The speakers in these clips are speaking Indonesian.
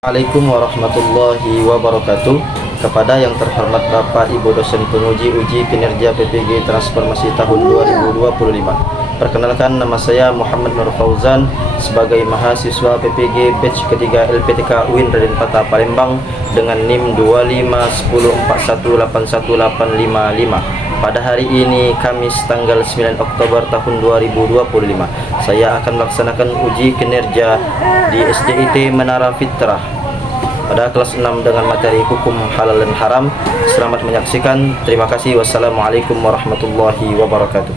Assalamualaikum warahmatullahi wabarakatuh. Kepada yang terhormat Bapak Ibu dosen penguji uji kinerja PPG Transformasi tahun 2025. Perkenalkan, nama saya Muhammad Nur Fauzan sebagai mahasiswa PPG batch ketiga LPTK UIN Raden Patah Palembang dengan NIM 2510418185. Pada hari ini Kamis tanggal 9 Oktober tahun 2025, saya akan melaksanakan uji kinerja di SDIT Menara Fitrah pada kelas 6 dengan materi hukum halal dan haram. Selamat menyaksikan. Terima kasih. Wassalamualaikum warahmatullahi wabarakatuh.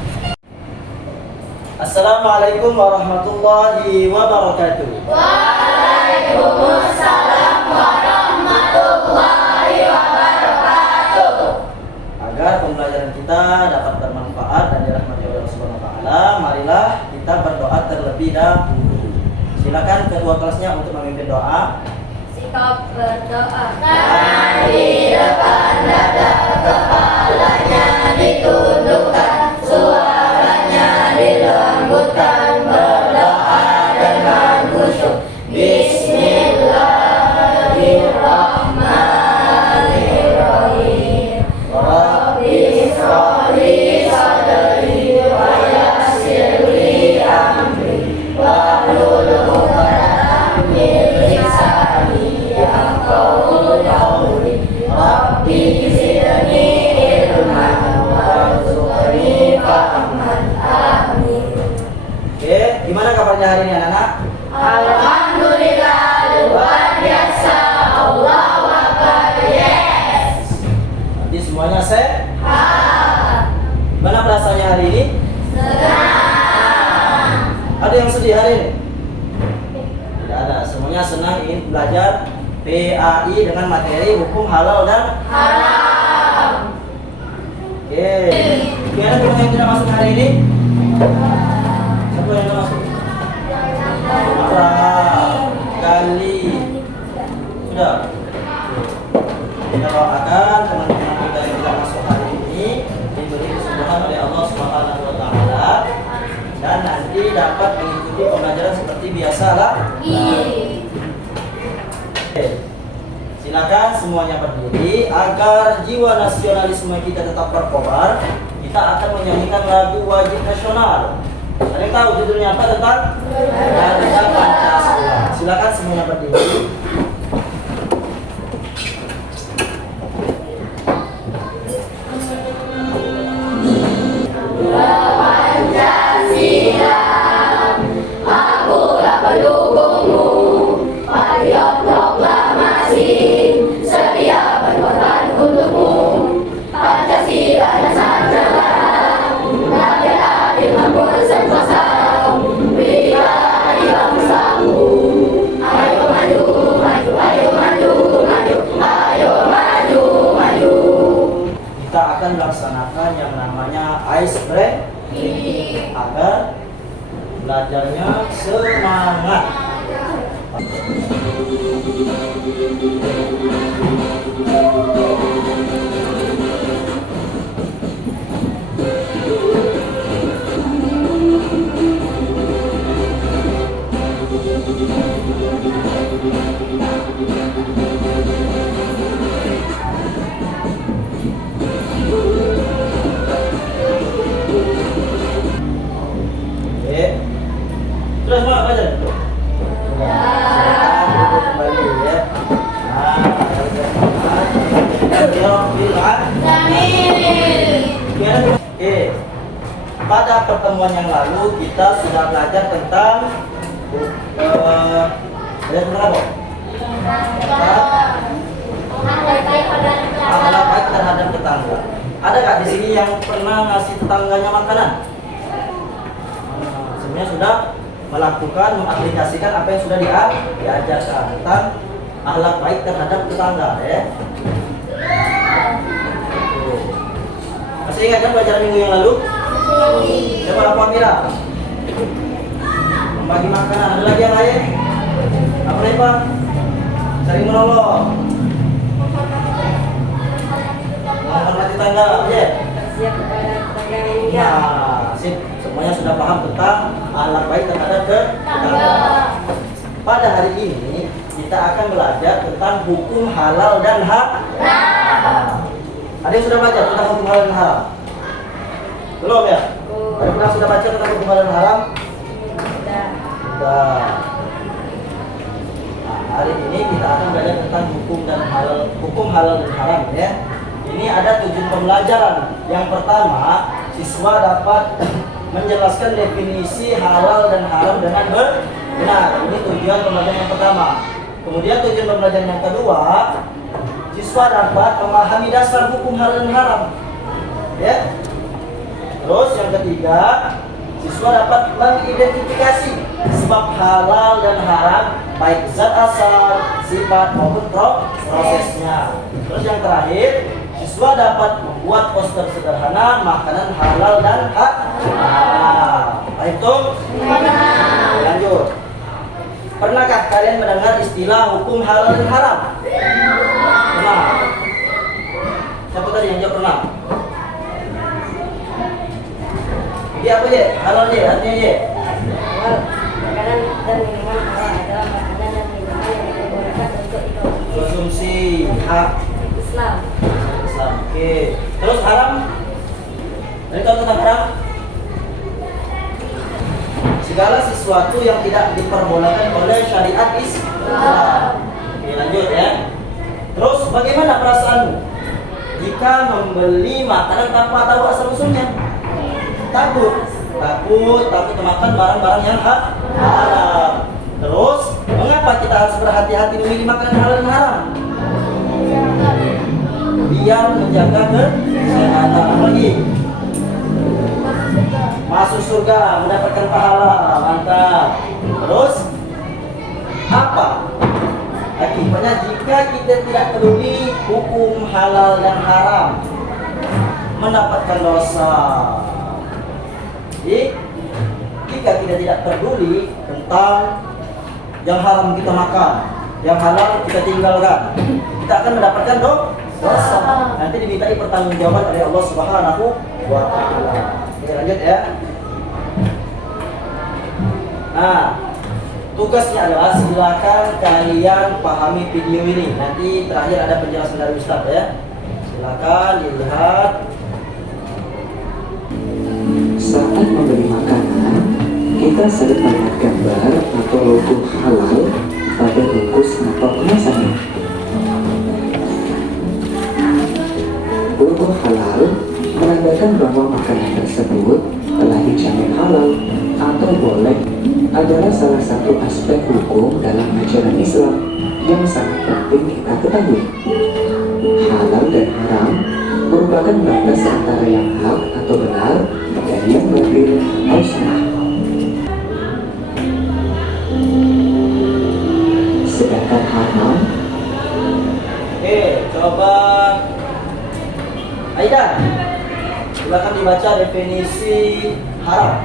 Assalamualaikum warahmatullahi wabarakatuh. Waalaikumsalam warahmatullahi wabarakatuh. Agar pembelajaran kita dapat bermanfaat dan dirahmati oleh Allah Subhanahu wa taala, marilah kita berdoa terlebih dahulu. Silakan ketua kelasnya untuk memimpin doa. Sikap berdoa. Di depan dada, kepalanya ditundukkan, suaranya dilembutkan, berdoa dengan khusyuk. Bismillahirrahmanirrahim. Rabbi sholli sadri wa yassir li amri wahlul 'uqdatam min lisani yafqahu qawli. Rabbi zidni ilman warzuqni fahman. Amin. Oke, gimana kabarnya hari ini anak-anak? Alhamdulillah, luar biasa. Allahu Akbar. Yes. Nanti semuanya sehat. Gimana perasaannya hari ini? Senang. Ada yang sedih hari ini? Tidak ada. Semuanya senang ingin belajar PAI dengan materi hukum halal dan Haram. oke. Gimana teman yang tidak masuk hari ini? Siapa yang tidak masuk? Gali. Sudah. Kita doakan teman-teman kita yang tidak masuk hari ini diberi kesembuhan oleh Allah Subhanahu wa taala dan nanti dapat mengikuti pembelajaran seperti biasa lagi. Silakan semuanya berdiri agar jiwa nasionalisme kita tetap berkobar. Kita akan menyanyikan lagu wajib nasional. Ada yang tahu judulnya apa tentang Garuda Pancasila? Silakan semuanya berdiri. Pancasila, akulah pendukungmu. Patriot proklamasi, setia berkorban untukmu. Pancasila dan Nusantara, rakyat adil mampu sentosa. Berilah di bangsamu. Ayo maju, maju, ayo maju, maju, ayo maju, maju. Kita akan melaksanakan yang namanya ice break agar belajarnya semangat. Oke. Terus mau apa aja? Silakan duduk kembali ya. Oke. Pada pertemuan yang lalu kita sudah belajar tentang tentang apa? Akhlak baik terhadap tetangga. Ada nggak di sini yang pernah ngasih tetangganya makanan? Sebenarnya sudah melakukan, mengaplikasikan apa yang sudah diajarkan tentang akhlak baik terhadap tetangga ya. Masih ingat kan pelajaran minggu yang lalu? Coba apa kira? Membagi makanan. Ada lagi yang lain? Apa nih Pak? Saling menolong. Menghormati tetangga, ya? Nah, sip. Semuanya sudah paham tentang akhlak baik terhadap tetangga. Pada hari ini kita kita akan belajar tentang hukum halal dan haram. Ada yang sudah baca tentang hukum halal dan haram? Belum ya? Ada yang sudah baca tentang hukum halal dan haram? Sudah. Nah, hari ini kita akan belajar tentang hukum halal dan haram ya. Ini ada tujuan pembelajaran. Yang pertama, siswa dapat menjelaskan definisi halal dan haram dengan benar. Ini tujuan pembelajaran yang pertama. Kemudian tujuan pembelajaran yang kedua, siswa dapat memahami dasar hukum halal dan haram. Ya. Terus yang ketiga, siswa dapat mengidentifikasi sebab halal dan haram, baik zat asal, sifat maupun prosesnya. Terus yang terakhir, siswa dapat membuat poster sederhana makanan halal dan haram. Baik tuh? Lanjut. Pernahkah kalian mendengar istilah hukum halal dan haram? Pernah? Siapa tadi yang jawab pernah? Dia apa je? Halal je, artinya je? Makanan dan minuman halal adalah makanan dan minuman yang diperbolehkan untuk Konsumsi hak Islam. Oke. Terus haram? Ada tahu tentang haram? Segala sesuatu yang tidak diperbolehkan oleh syariat Islam. Oke, lanjut ya. Terus bagaimana perasaanmu jika membeli makanan tanpa tahu asal usulnya? Takut makan barang-barang yang haram. Terus mengapa kita harus berhati-hati memilih makanan halal dan haram? Biar menjaga kesehatan. Lagi masuk surga, mendapatkan pahala. Mantap. Terus apa akibatnya jika kita tidak peduli hukum halal dan haram? Mendapatkan dosa. Jadi jika kita tidak peduli tentang yang haram kita makan, yang halal kita tinggalkan, kita akan mendapatkan dosa. Nanti dimintai pertanggungjawaban oleh Allah Subhanahu wa taala. Kita lanjut ya. Nah, tugasnya adalah silakan kalian pahami video ini. Nanti terakhir ada penjelasan dari Ustaz ya. Silakan dilihat. Saat membeli makanan, kita sering melihat gambar atau logo halal pada bungkus atau kemasannya. Logo halal menandakan bahwa makanan tersebut telah dijamin halal atau boleh, adalah salah satu aspek hukum dalam ajaran Islam yang sangat penting kita ketahui. Halal dan haram merupakan batas antara yang hak atau benar dan yang batil atau salah. Sedangkan haram, Coba Aida, silakan dibaca definisi haram.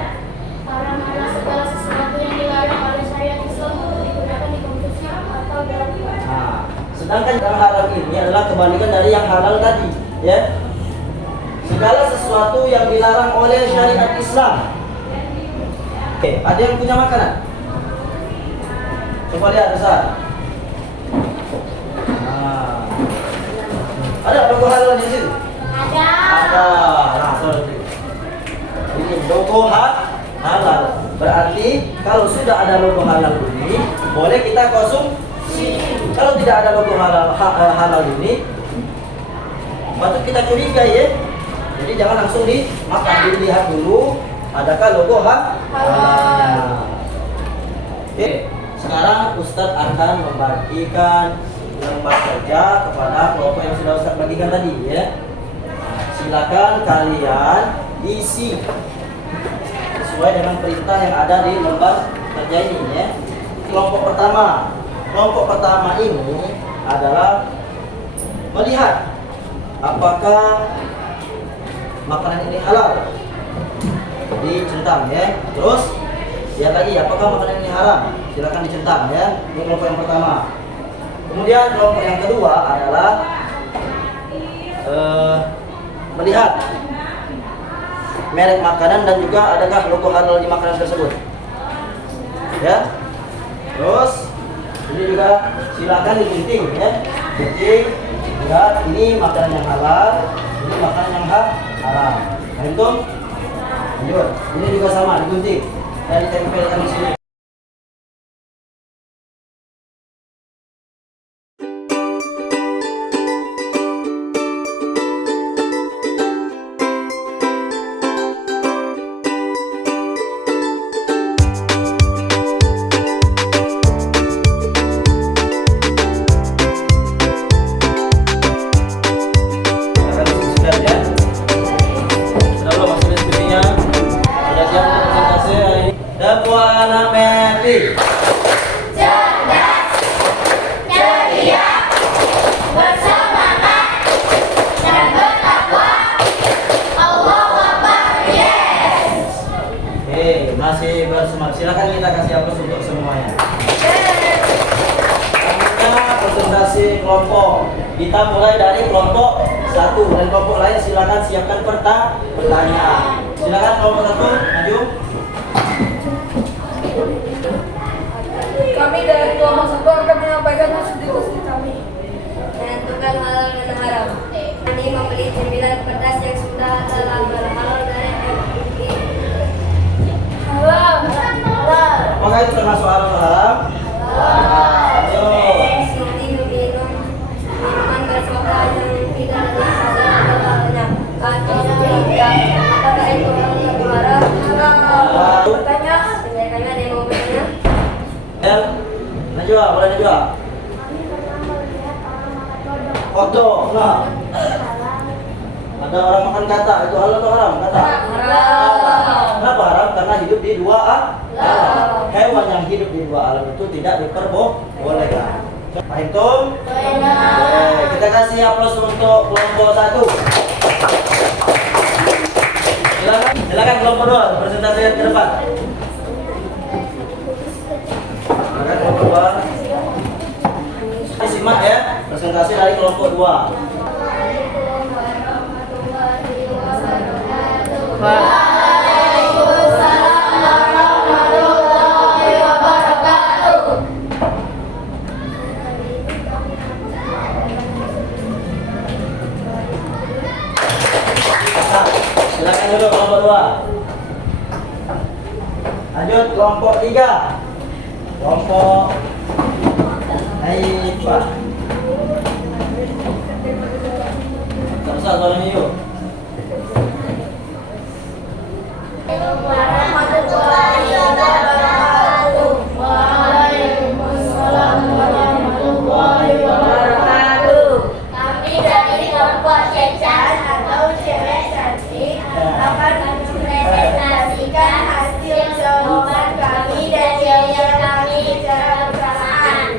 Haram adalah segala sesuatu yang dilarang oleh syariat Islam untuk digunakan di konsumsi atau dalam ibadah. Nah, sedangkan yang haram ini adalah kebalikan dari yang halal tadi, ya. Segala sesuatu yang dilarang oleh syariat Islam. Oke, ada yang punya makanan? Coba lihat besar. Nah, ada logo halal di situ? Ada. Nah, ini logo halal. Berarti kalau sudah ada logo halal ini, boleh kita konsumsi. Kalau tidak ada logo halal ini, patut kita curiga ya. Jadi jangan langsung dimakan, dilihat dulu adakah logo halal. Oke, sekarang Ustadz akan membagikan lembar kerja kepada kelompok yang sudah Ustadz bagikan tadi ya. Silakan kalian isi sesuai dengan perintah yang ada di lembar kerja ini ya. Kelompok pertama ini adalah melihat apakah makanan ini halal, dicentang ya. Terus lihat lagi apakah makanan ini haram, silakan dicentang ya. Ini kelompok yang pertama. Kemudian kelompok yang kedua adalah melihat merek makanan dan juga adakah logo halal di makanan tersebut ya. Terus Ini juga silakan digunting ya. Gunting. Lihat, ini makanan yang halal, ini makanan yang haram. Nah, itu lanjut. Ini juga sama digunting dan ditempelkan di sini. Dakwaan Meti. Cerdas, ceria, bersemangat, dan bertakwa. Allahu Akbar, yes. Oke, masih bersemangat. Silakan kita kasih aplaus untuk semuanya. Selanjutnya presentasi kelompok. Kita mulai dari kelompok 1 dan kelompok lain silakan siapkan pertanyaan. Silakan kelompok 1 maju. Kami dari kelompok 1 akan menyampaikan hasil diskusi kami. Menentukan halal dan haram. Kami membeli 9 kertas yang sudah telah berhalal dari MUI. Halal, halal. Apakah itu termasuk halal atau haram? Ayo. Seperti meminum minuman bersoda yang tidak ada halalnya atau tidak. Apakah itu halal atau haram? Bertanya, ada yang mau bertanya? El, Najwa, boleh Najwa? Kodok, nah. Ada orang makan kata, itu halal atau haram? Kata. Haram. Kenapa haram? Karena hidup di dua alam. Hewan yang hidup di dua alam itu tidak diperbolehkan. Paham Tom? Oke, kita kasih aplaus untuk kelompok 1. Silakan kelompok 2 presentasi ke depan. Silakan kelompok 2. Ini simak ya presentasi dari kelompok 2. Waalaikumsalam warahmatullahi wabarakatuh. Silakan dulu kelompok 2. Lanjut kelompok 3. Kelompok Naifah. Terusah suaranya yuk. Warahmatullahi wabarakatuh. Waalaikumsalam warahmatullahi wabarakatuh. Kami dari kelompok Cecan atau Cewek Cantik akan mempresentasikan hasil jawaban kami dan jawaban kami secara bersamaan.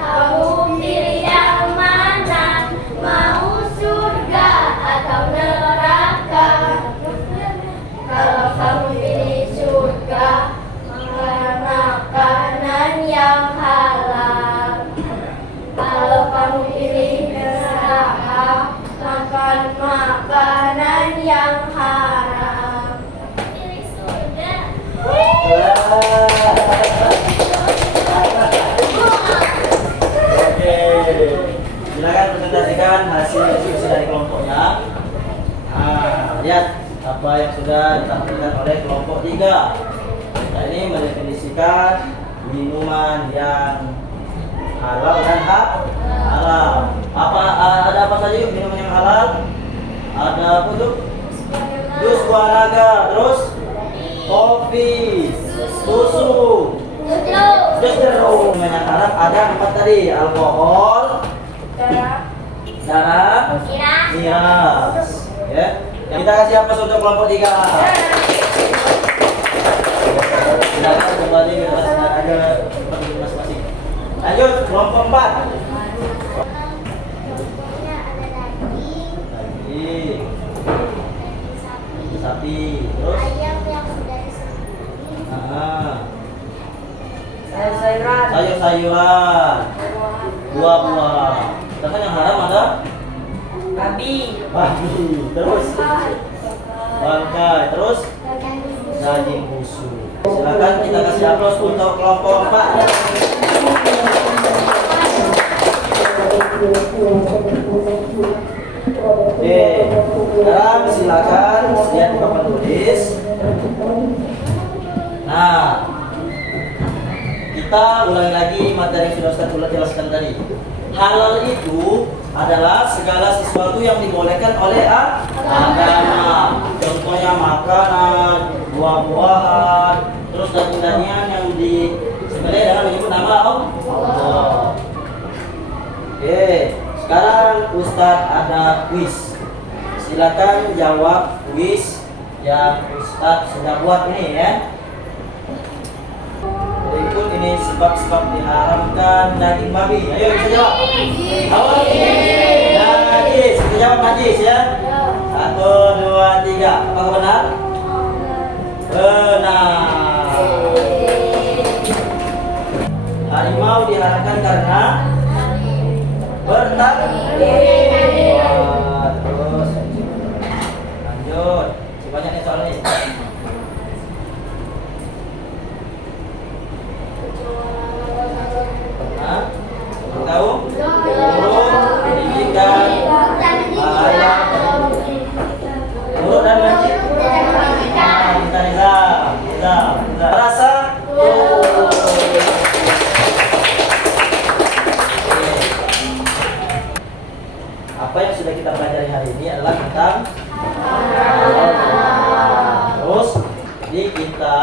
Kamu pilih yang mana? Mau surga atau neraka? Kalau kamu pilih surga, makan makanan yang halal. Kalau kamu pilih neraka, makan makanan yang haram. Pilih surga. Oke, silakan presentasikan hasil diskusi dari kelompoknya. Lihat apa yang sudah ditampilkan oleh kelompok 3. Kita ini mendefinisikan minuman yang halal dan haram. Ada apa saja yuk minuman yang halal? Ada apa tuh? Jus buah naga, terus kopi, susu, jus jeruk. Minuman yang haram ada 4 tadi, alkohol, darah, miras. Ya. Kita kasih apa untuk kelompok 3. Silakan kembali ke ada masing-masing. Lanjut kelompok 4. Daging, sapi, terus Ayam yang sudah disembelih. Sayur-sayuran. sayur-sayuran, buah-buah. Sedangkan yang haram ada Babi. babi, terus bangkai. Terus daging busuk. Silakan kita kasih aplaus untuk kelompok 4. Oke, sekarang silakan lihat papan tulis. Nah, kita ulangi lagi materi yang sudah Ustaz jelaskan tadi. Halal itu adalah segala sesuatu yang dibolehkan oleh agama. Contohnya makanan, buah-buahan, terus daging-dagingan yang disembelih dengan menyebut nama Allah. Oke, sekarang Ustadz ada kuis. Silakan jawab kuis yang Ustadz sudah buat ini ya. Berikut ini sebab-sebab diharamkan daging babi. Ayo bisa jawab. Awal. Najis. Kita jawab najis ya. 1, 2, 3. Apakah benar? Benar. Harimau diharamkan karena bertakbir. Terus lanjut. Banyak nih soal ini. Tahu? Buruk, pendidikan, bahaya, buruk dan wajib. Kita rasa. Apa yang sudah kita pelajari hari ini adalah tentang terus, jadi kita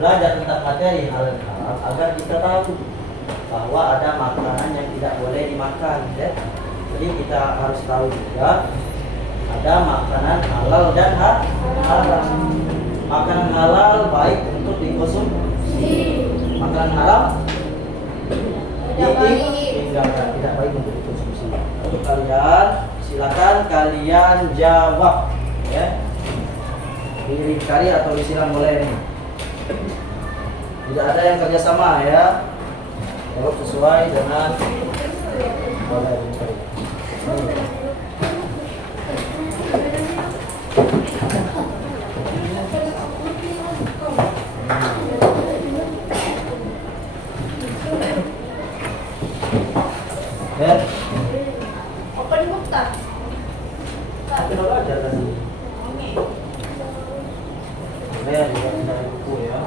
belajar tentang materi halal dan haram agar kita tahu bahwa ada makanan yang tidak boleh dimakan ya. Jadi kita harus tahu juga ada makanan halal dan haram. Makanan halal baik untuk dikonsumsi. Makanan haram ditinggalkan, tidak baik untuk dikonsumsi. Untuk kalian, silakan kalian jawab ya. Pilih kari atau disiram boleh nih. Tidak ada yang kerjasama ya. Jawab sesuai dengan boleh. Ya. Open book tak? Tapi udah belajar tadi. Ya, dari buku ya.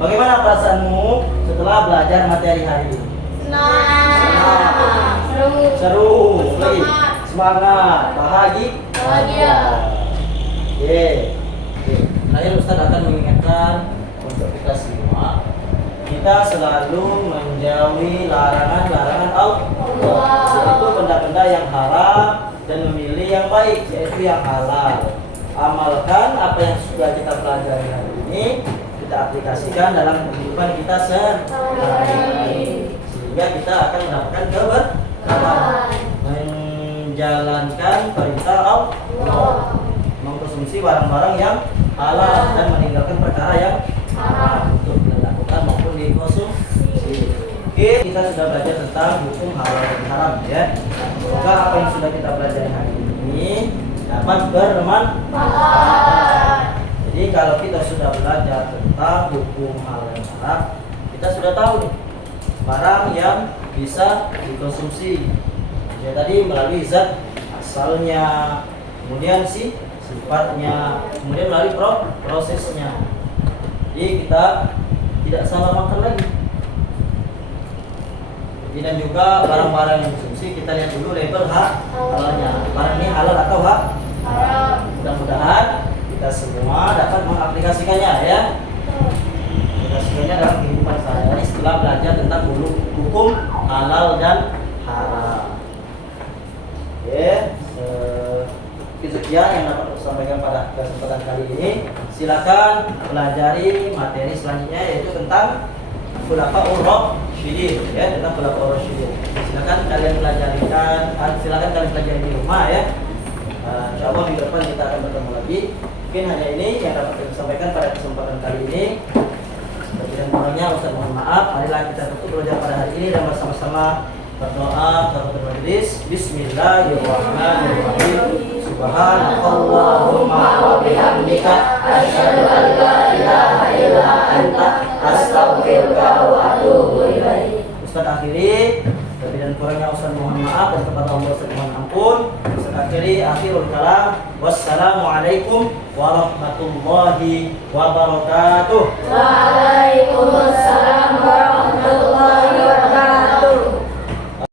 Bagaimana perasaanmu setelah belajar materi hari ini? Senang. Seru. Lagi. Semangat. Bahagia. Oke. Terakhir Ustaz akan mengingatkan untuk kita semua, kita selalu menjauhi larangan-larangan Allah, yaitu benda-benda yang haram dan memilih yang baik, yaitu yang halal. Amalkan apa yang sudah kita pelajari hari ini, kita aplikasikan dalam kehidupan kita sehari-hari, sehingga kita akan mendapatkan keberkahan, menjalankan perintah Allah, mengkonsumsi barang-barang yang halal dan meninggalkan perkara yang haram untuk dilakukan maupun dikonsumsi. Oke, kita sudah belajar tentang hukum halal dan haram ya. Semoga apa yang sudah kita pelajari hari ini dapat bermanfaat. Jadi kalau kita sudah belajar tentang hukum halal dan haram, kita sudah tahu nih barang yang bisa dikonsumsi. Ya tadi melalui zat asalnya, kemudian sifatnya, kemudian melalui prosesnya. Jadi kita tidak salah makan lagi. Dan juga barang-barang yang konsumsi kita lihat dulu label halalnya. Barang ini halal atau Haram. mudah-mudahan kita semua dapat mengaplikasikannya ya. Aplikasikannya dalam kehidupan sehari-hari setelah belajar tentang hukum halal dan haram. Oke, sekian yang dapat saya sampaikan pada kesempatan kali ini. Silakan pelajari materi selanjutnya yaitu tentang Khulafaur Rasyidin ya, tentang Khulafaur Rasyidin. Silakan kalian pelajari di rumah ya. Insyaallah minggu depan kita akan bertemu lagi. Mungkin hanya ini yang dapat saya sampaikan pada kesempatan kali ini. Dan kurangnya Ustaz mohon maaf. Marilah kita tutup belajar pada hari ini dan bersama-sama berdoa terhadap majelis. Bismillahirrahmanirrahim. Subhanallahumma wa bihamdika asyhadu an la ilaha illa anta astaghfiruka wa atubu ilaik. Ustaz akhiri, lebih dan kurangnya Ustaz mohon maaf dan kepada Allah Ustaz mohon ampun. Ustaz akhiri akhirul kalam. Wassalamualaikum warahmatullahi wabarakatuh. Waalaikumsalam.